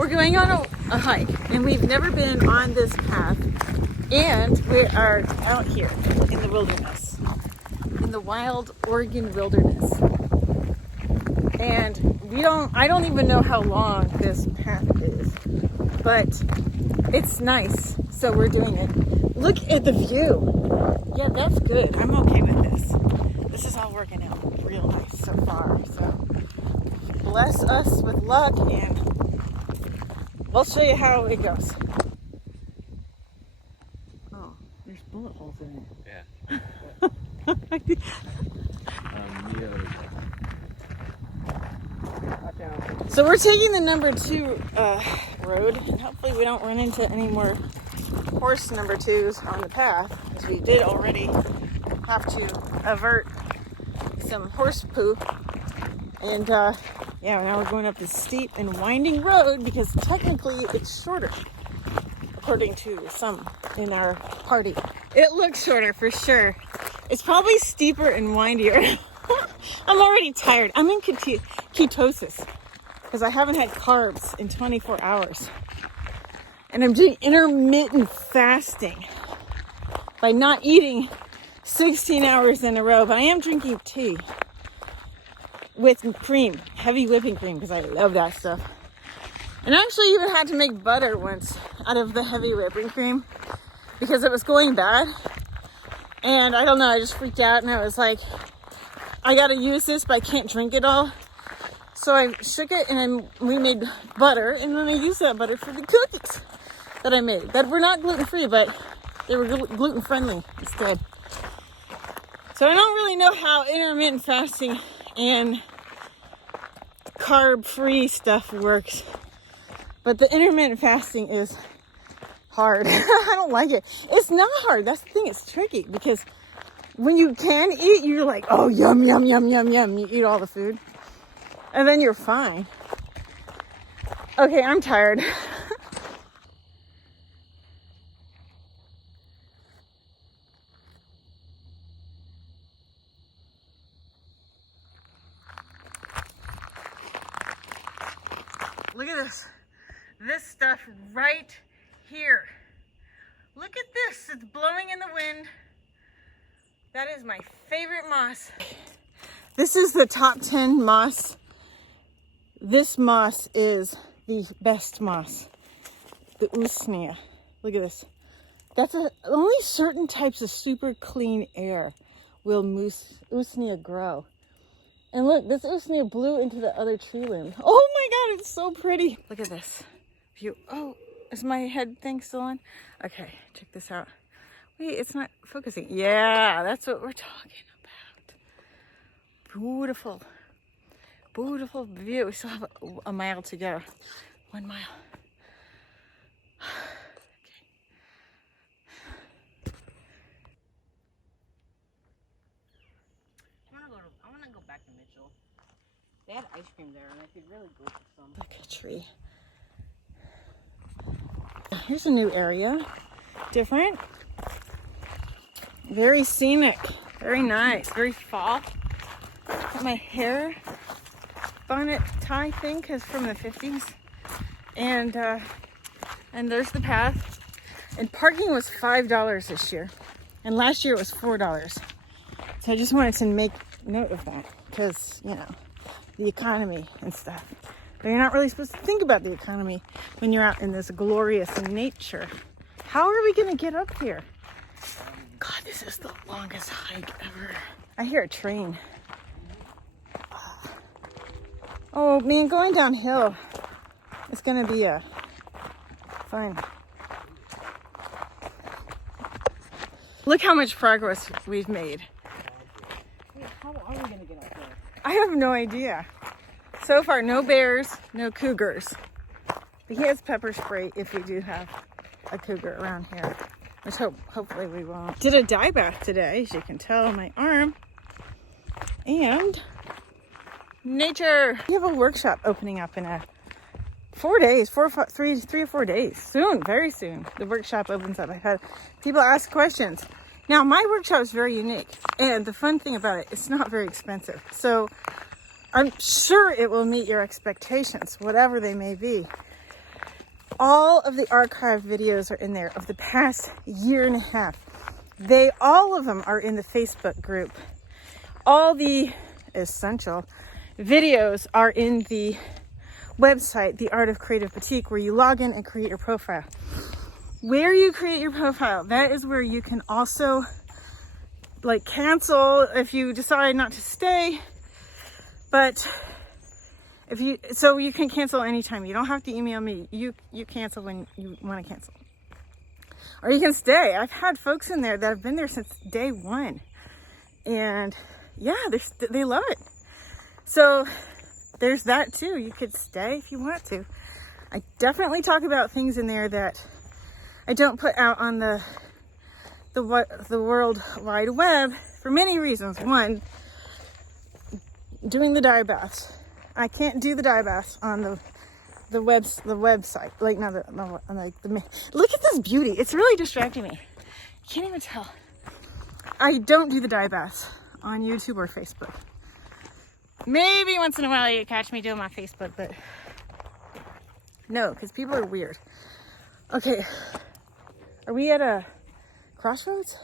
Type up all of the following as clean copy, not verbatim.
We're going on a hike, and we've never been on this path, and we are out here in the wilderness, in the wild Oregon wilderness. And I don't even know how long this path is, but it's nice, so we're doing it. Look at the view. Yeah, that's good. I'm okay with this. This is all working out real nice so far. So bless us with luck, and we'll show you how it goes. Oh, there's bullet holes in it. Yeah. So we're taking the number 2 road, and hopefully we don't run into any more horse number 2s on the path, as we did already have to avert some horse poo. And yeah, now we're going up this steep and winding road because technically it's shorter, according to some in our party. It looks shorter for sure. It's probably steeper and windier. I'm already tired. I'm in ketosis because I haven't had carbs in 24 hours. And I'm doing intermittent fasting by not eating 16 hours in a row. But I am drinking tea with cream, heavy whipping cream, because I love that stuff. And I actually even had to make butter once out of the heavy whipping cream because it was going bad. And I don't know, I just freaked out and I was like, I gotta use this, but I can't drink it all. So I shook it and we made butter, and then I used that butter for the cookies that I made. That were not gluten-free, but they were gluten-friendly instead. So I don't really know how intermittent fasting and carb-free stuff works. But the intermittent fasting is hard. I don't like it. It's not hard. That's the thing. It's tricky because when you can eat, you're like, oh, yum, yum, yum, yum, yum. You eat all the food. And then you're fine. Okay, I'm tired. Look at this. This stuff right here. Look at this. It's blowing in the wind. That is my favorite moss. This is the top 10 moss. This moss is the best moss. The usnea. Look at this. Only certain types of super clean air will usnea grow. And look, this usnea blew into the other tree limb. Oh my God, it's so pretty. Look at this view. Oh, is my head thing still on? Okay, check this out. Wait, it's not focusing. Yeah, that's what we're talking about. Beautiful, beautiful view. We still have a mile to go. 1 mile. I want to go back to Mitchell. They had ice cream there, and I could really go for some. Look at a tree. Here's a new area. Different. Very scenic. Very nice. Very fall. Got my hair bonnet tie thing because from the 50s. And there's the path. And parking was $5 this year. And last year it was $4. So I just wanted to make note of that because, you know, the economy and stuff. But you're not really supposed to think about the economy when you're out in this glorious nature. How are we going to get up here? God, this is the longest hike ever. I hear a train. Oh man, going downhill is going to be fun. Look how much progress we've made. Wait, how are we going to get up there? I have no idea. So far, no bears, no cougars. But he has pepper spray if we do have a cougar around here. Which hopefully we won't. Did a dye bath today, as you can tell on my arm. And nature. We have a workshop opening up in 4 days, 3 or 4 days. Soon, very soon. The workshop opens up. I've had people ask questions. Now, my workshop is very unique. And the fun thing about it, it's not very expensive. So I'm sure it will meet your expectations, whatever they may be. all of the archived videos are in there of the past year and a half. All of them are in the Facebook group. All the essential videos are in the website, The Art of Creative Batik, where you log in and create your profile. Where you create your profile, that is where you can also like cancel if you decide not to stay. But so you can cancel anytime. You don't have to email me. You cancel when you want to cancel. Or you can stay. I've had folks in there that have been there since day one. And yeah, they love it. So there's that too. You could stay if you want to. I definitely talk about things in there that I don't put out on the World Wide Web for many reasons. One, doing the dye baths. I can't do the dye baths on the website. Like look at this beauty. It's really distracting me. You can't even tell. I don't do the dye baths on YouTube or Facebook. Maybe once in a while you catch me doing my Facebook, but no, because people are weird. Okay, are we at a crossroads?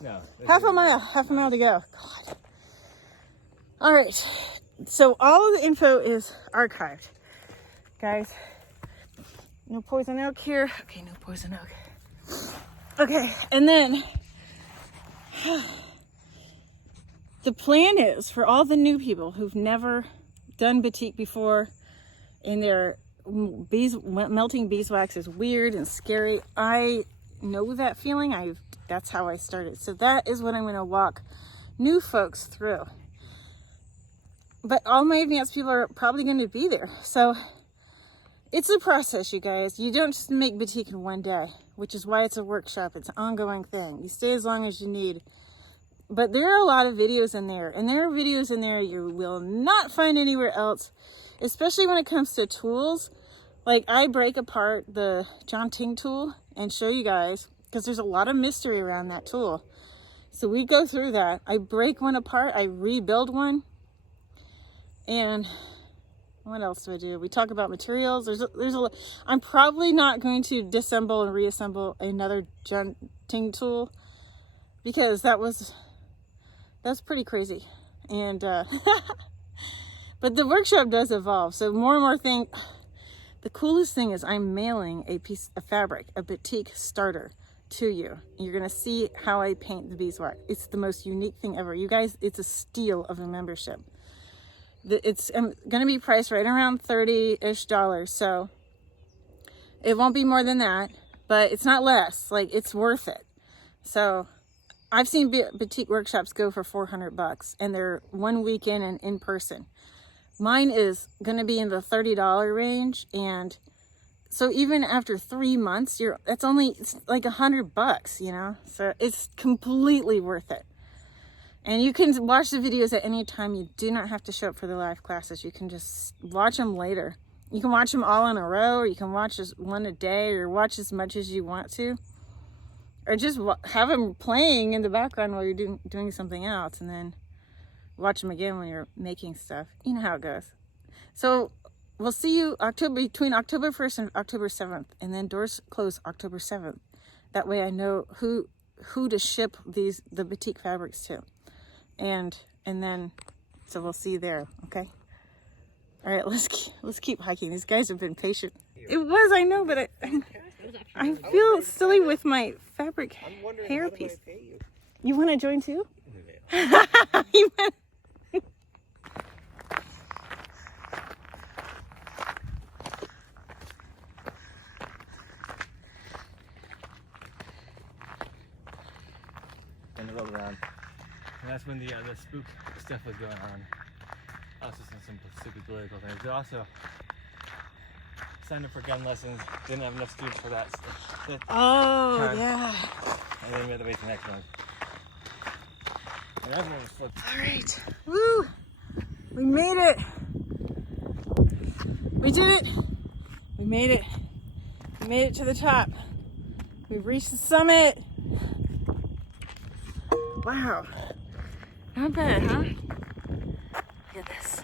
No. Half a mile to go. God. All right. So all of the info is archived, guys. No poison oak here. Okay, no poison oak. Okay, and then the plan is for all the new people who've never done batik before, and their melting beeswax is weird and scary. I know that feeling. That's how I started. So that is what I'm going to walk new folks through. But all my advanced people are probably going to be there. So it's a process, you guys. You don't just make batik in one day, which is why it's a workshop. It's an ongoing thing. You stay as long as you need. But there are a lot of videos in there. And there are videos in there you will not find anywhere else, especially when it comes to tools. Like I break apart the John Ting tool and show you guys, because there's a lot of mystery around that tool. So we go through that. I break one apart. I rebuild one. And what else do I do? We talk about materials. There's a. I'm probably not going to disassemble and reassemble another John Ting tool, because that's pretty crazy. And but the workshop does evolve. So more and more things. The coolest thing is I'm mailing a piece of fabric, a batik starter, to you. You're gonna see how I paint the beeswax. It's the most unique thing ever. You guys, it's a steal of a membership. It's going to be priced right around $30-ish. So it won't be more than that, but it's not less. Like, it's worth it. So I've seen batik workshops go for $400, and they're 1 weekend and in person. Mine is going to be in the $30 range. And so even after 3 months, it's like $100, you know? So it's completely worth it. And you can watch the videos at any time. You do not have to show up for the live classes. You can just watch them later. You can watch them all in a row, or you can watch just one a day, or watch as much as you want to. Or just have them playing in the background while you're doing something else, and then watch them again when you're making stuff. You know how it goes. So we'll see you between October 1st and October 7th. And then doors close October 7th. That way I know who to ship the batik fabrics to. And then, so we'll see you there, okay? All right, let's keep hiking. These guys have been patient. It was, I know, but I feel silly with my fabric hair piece. You want to join too? You want... And roll around. And that's when the spook stuff was going on. Also some stupid political things. They also signed up for gun lessons. Didn't have enough students for that. Oh, time. Yeah. And then we had to wait for the next one. And everyone was flipped. All right. Woo! We made it. We did it. We made it. We made it to the top. We've reached the summit. Wow. Not bad, huh? Look at this.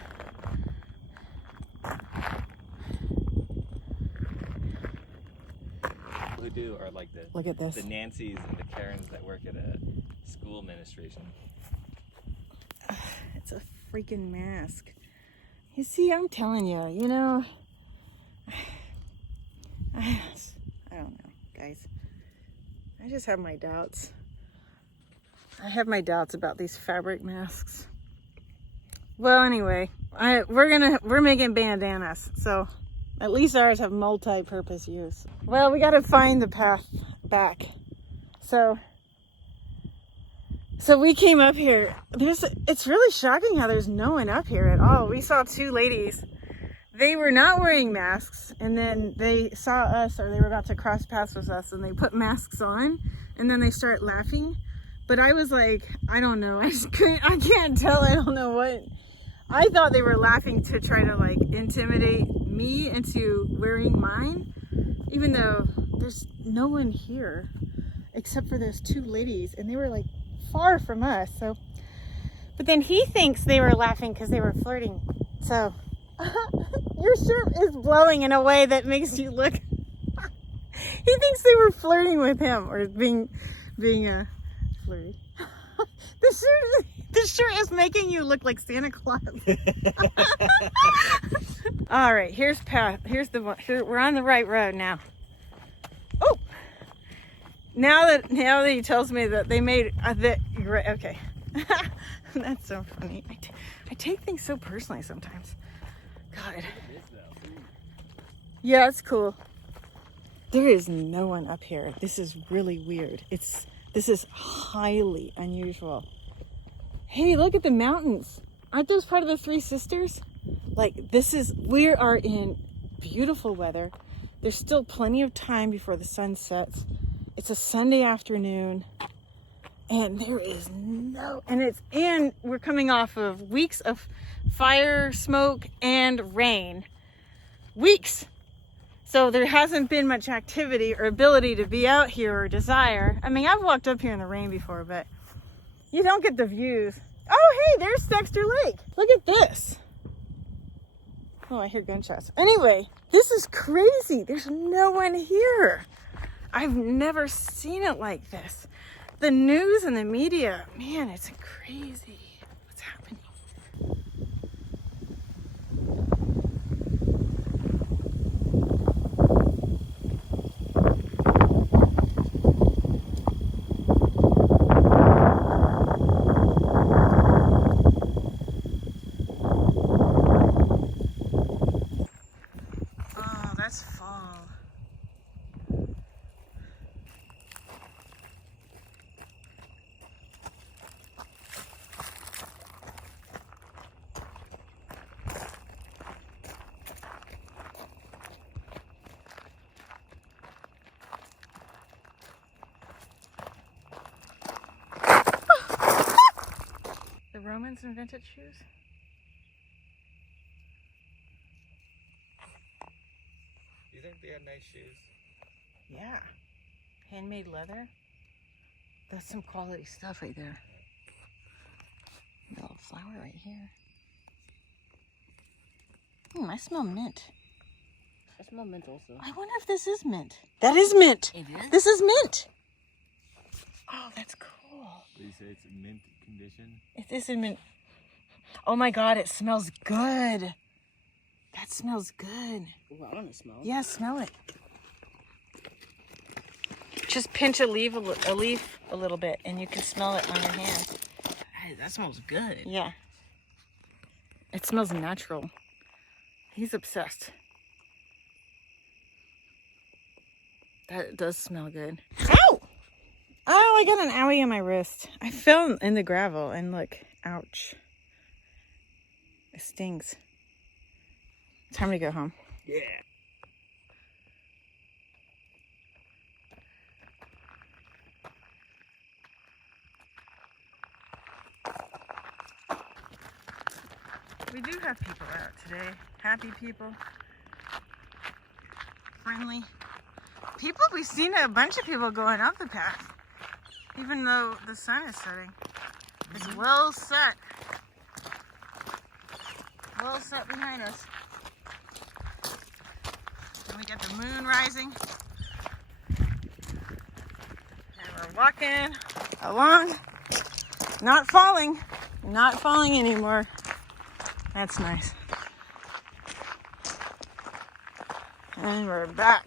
who do are like the Look at this. the Nancys and the Karens that work at a school administration. It's a freaking mask. You see, I'm telling you, you know, I don't know, guys. I just have my doubts. I have my doubts about these fabric masks. Well, anyway, we're making bandanas, so at least ours have multi-purpose use. Well, we got to find the path back. So we came up here. It's really shocking how there's no one up here at all. We saw two ladies. They were not wearing masks, and then they saw us, or they were about to cross paths with us, and they put masks on, and then they start laughing. But I was like, I don't know. I can't tell. I don't know what. I thought they were laughing to try to like intimidate me into wearing mine, even though there's no one here except for those two ladies, and they were like far from us. So, but then he thinks they were laughing because they were flirting. So your shirt is blowing in a way that makes you look. He thinks they were flirting with him or being flirty. This shirt is making you look like Santa Claus. All right, here's path. Here's the one. We're on the right road now. Oh, now that he tells me that they made that. Right, okay, that's so funny. I take things so personally sometimes. God. Yeah, it's cool. There is no one up here. This is really weird. This is highly unusual. Hey, look at the mountains. Aren't those part of the Three Sisters? Like, we are in beautiful weather. There's still plenty of time before the sun sets. It's a Sunday afternoon, and there is and we're coming off of weeks of fire, smoke, and rain. Weeks. So there hasn't been much activity or ability to be out here or desire. I mean, I've walked up here in the rain before, but you don't get the views. Oh, hey, there's Dexter Lake. Look at this. Oh, I hear gunshots. Anyway, this is crazy. There's no one here. I've never seen it like this. The news and the media, man, it's crazy what's happening. The Romans invented shoes? You think they had nice shoes? Yeah. Handmade leather. That's some quality stuff right there. A little flower right here. I smell mint. I smell mint also. I wonder if this is mint. That is mint. It is? This is mint. Oh, that's cool. Did you say it's in mint condition? It is in mint. Oh my God, it smells good. That smells good. Ooh, I want to smell it. Yeah, smell it. Just pinch a leaf a little bit, and you can smell it on your hand. Hey, that smells good. Yeah. It smells natural. He's obsessed. That does smell good. Ow! Oh, I got an owie on my wrist. I fell in the gravel and look, ouch. It stings. Time to go home. Yeah. We do have people out today. Happy people. Friendly. People, we've seen a bunch of people going up the path. Even though the sun is setting. It's well set. Well set behind us. And we got the moon rising. We're walking along, not falling anymore. That's nice. And we're back.